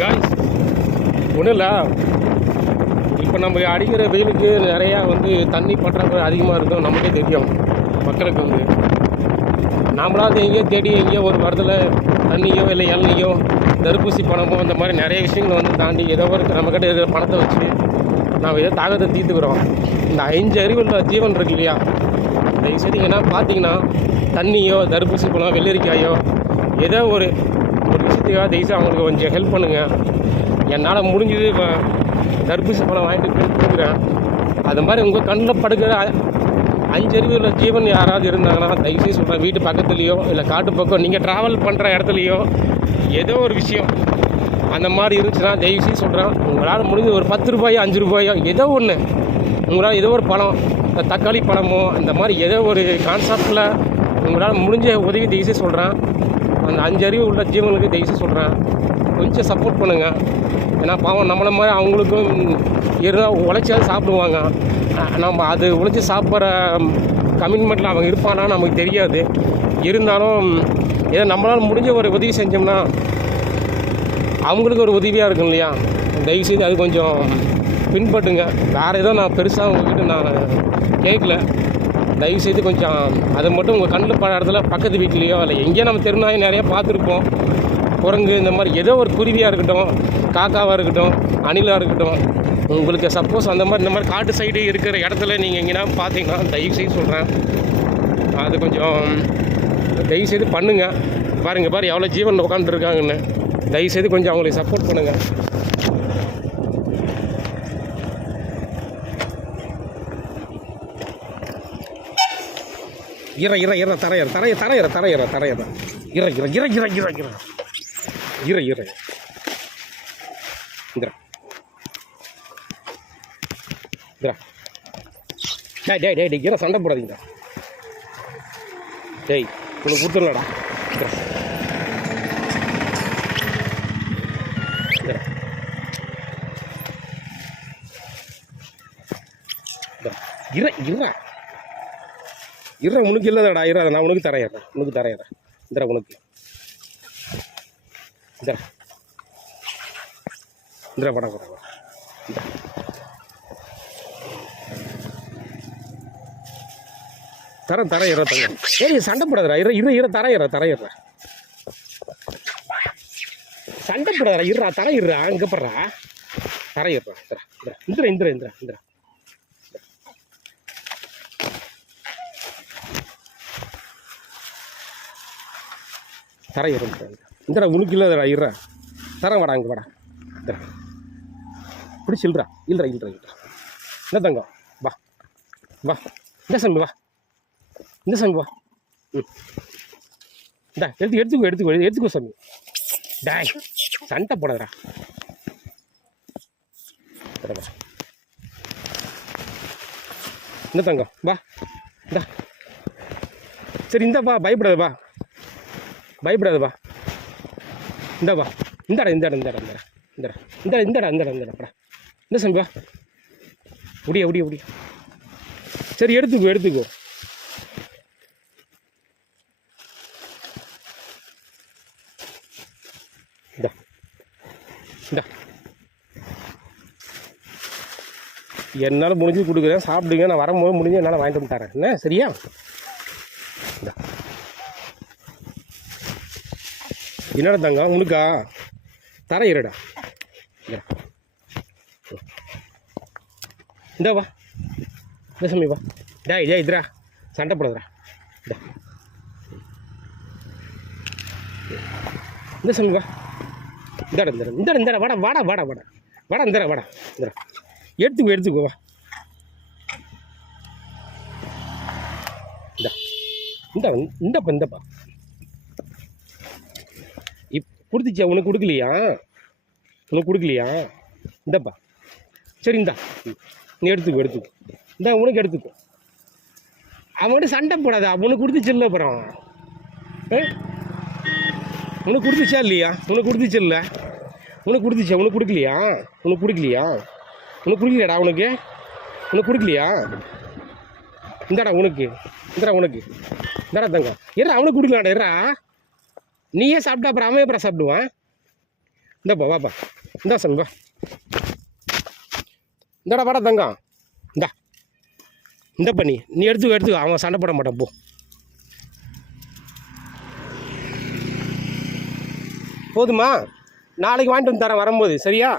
Guys ஒன்றும் இல்லை. இப்போ நம்ம அடிக்கிற வெயிலுக்கு நிறையா தண்ணி பற்றாக்குறை அதிகமாக இருக்கும். நமக்கே தெரியும். மக்களுக்கு நாமளாவது எங்கேயோ தேடி எங்கேயோ ஒரு மரத்தில் தண்ணியோ இல்லை இளநியோ தடுப்பூசி பணமோ இந்த மாதிரி நிறைய விஷயங்களை தாண்டி ஏதோ ஒரு நம்மக்கிட்ட இருக்கிற பணத்தை வச்சு நாம் ஏதோ தாகத்தை தீர்த்துக்கிறோம். இந்த 5 அறிவுள்ள ஜீவன் இருக்கு இல்லையா, தயவுசெய்து ஏன்னா பார்த்தீங்கன்னா தண்ணியோ தடுப்பூசி பழம் வெள்ளரிக்காயோ ஏதோ ஒரு விஷயத்துக்காக தயவுசெய்து அவங்களுக்கு கொஞ்சம் ஹெல்ப் பண்ணுங்கள். என்னால் முடிஞ்சது இப்போ தடுப்பூசி பழம் வாங்கிட்டு போய் கொடுக்குறேன். அது மாதிரி உங்கள் கண்ணில் படுக்கிற 5 அறிவுள்ள ஜீவன் யாராவது இருந்தாங்கன்னா தயவுசெய்து சொல்கிறேன், வீட்டு பக்கத்துலேயோ இல்லை காட்டு பக்கம் நீங்கள் ட்ராவல் பண்ணுற இடத்துலையோ ஏதோ ஒரு விஷயம் அந்த மாதிரி இருந்துச்சுன்னா தயவுசெய்து சொல்கிறேன், உங்களால் முடிஞ்ச ஒரு 10 ரூபாயோ 5 ரூபாயோ ஏதோ ஒன்று உங்களால் ஏதோ ஒரு பழம், தக்காளி பழமோ இந்த மாதிரி ஏதோ ஒரு கான்செப்டில் உங்களால் முடிஞ்ச உதவி தயவுசெய்து சொல்கிறேன். அந்த 5 அறிவு உள்ள ஜீவனுக்கு தயவுசெய்து சொல்கிறேன், கொஞ்சம் சப்போர்ட் பண்ணுங்கள். ஏன்னா பாவம் நம்மளை மாதிரி அவங்களுக்கும் இருந்தால் உழைச்சாலும் சாப்பிடுவாங்க. நம்ம அது உழைச்சி சாப்பிட்ற கமிட்மெண்ட்டில் அவங்க இருப்பானா நமக்கு தெரியாது. இருந்தாலும் ஏதோ நம்மளால் முடிஞ்ச ஒரு உதவி செஞ்சோம்னா அவங்களுக்கு ஒரு உதவியாக இருக்கும் இல்லையா. தயவுசெய்து அது கொஞ்சம் பின்பற்றுங்க. வேறு ஏதோ நான் பெருசாக உங்கள்கிட்ட நான் கேட்கல. தயவுசெய்து கொஞ்சம் அதை மட்டும் உங்கள் கண்ணில் பட இடத்துல பக்கத்து வீட்லேயோ இல்லை எங்கேயோ நம்ம தெருநாய் நிறையா பார்த்துருப்போம். குரங்கு இந்த மாதிரி ஏதோ ஒரு குருவியாக இருக்கட்டும், காக்காவாக இருக்கட்டும், அணிலாக இருக்கட்டும், உங்களுக்கு சப்போஸ் அந்த மாதிரி இந்த மாதிரி காட்டு சைடு இருக்கிற இடத்துல நீங்கள் எங்கேனா பார்த்தீங்கன்னா தயவுசெய்து சொல்கிறேன், அது கொஞ்சம் தயவுசெய்து பண்ணுங்கள். பாருங்கள் எவ்வளோ ஜீவன் உட்காந்துருக்காங்கன்னு. தயவுசெய்து கொஞ்சம் அவங்களுக்கு சப்போர்ட் பண்ணுங்கள். சண்டை போடாதீங்க. டேய் உனக்கு கொடுத்துடலடா. உனக்கு இல்லைதாடா, நான் உனக்கு தரையிறேன். உனக்கு படம் தரையிற தங்க. சரி சண்டை போடாதடா. தரையிற சண்டை போடாதடா. தரையிடுறா இங்கே படுறா. தரையிடுறா. இந்திரா தரையிற இந்திரா உனக்கு இல்லைதாடா. தரேன் வாடா, அங்கே வாடா. பிடிச்சில்றா. இல்லைடா. என்ன தங்கம் வா இந்த சாமி வா. இந்தா எடுத்துக்கோ சாமி. டாய் சண்டை போடாதடா. இந்த தங்கம் வா. இந்தா சரி இந்தாப்பா, பயப்படாத வா. இந்தா வா. இந்தாடா இந்த சாமி வா. முடிய சரி எடுத்துக்கோ. என்னால் முடிஞ்சு கொடுக்குறேன், சாப்பிடுங்க. நான் வரும்போது முடிஞ்சு என்னால் வாங்கிட்டு வந்து தரேன். என்ன சரியா? என்னடா தங்க உனக்கா? தரையிறடா. இந்த வா. இந்த சாமி வா. டேய் இதுரா சண்டை போடுறா. இந்த சாமி வா. இந்தாடா வாடா. இந்தா எடுத்துக்கோ வா. இந்தப்பா கொடுத்துச்சா? உனக்கு கொடுக்கலையா? இந்தப்பா சரி இந்தா நீ எடுத்துக்கோ. இந்தா உனக்கு எடுத்துக்கோ. அவன்கிட்ட சண்டை போடாதா. உனக்கு கொடுத்துச்சில்ல. அப்புறம் உனக்கு கொடுத்துச்சா இல்லையா? உனக்கு கொடுத்துச்சில்ல. உனக்கு கொடுக்கலையா? உனக்கு கொடுக்கலையாடா. உனக்கு கொடுக்கலையா? இந்தாடா உனக்கு. இந்தாடா தங்கம். அவனுக்கு கொடுக்கலாடா. நீயே சாப்பிட்டா அப்புறம் அவன் அப்புறம் சாப்பிடுவான். இந்தாப்பா வாப்பா, இந்தா சன் வா, இந்தாடா வாடா தங்கம், இந்தா இந்த பண்ணி நீ எடுத்துக்க, அவன் சண்டை போட மாட்டான் போ. போதுமா? நாளைக்கு வாங்கிட்டு வந்து தரேன் வரும்போது, சரியா?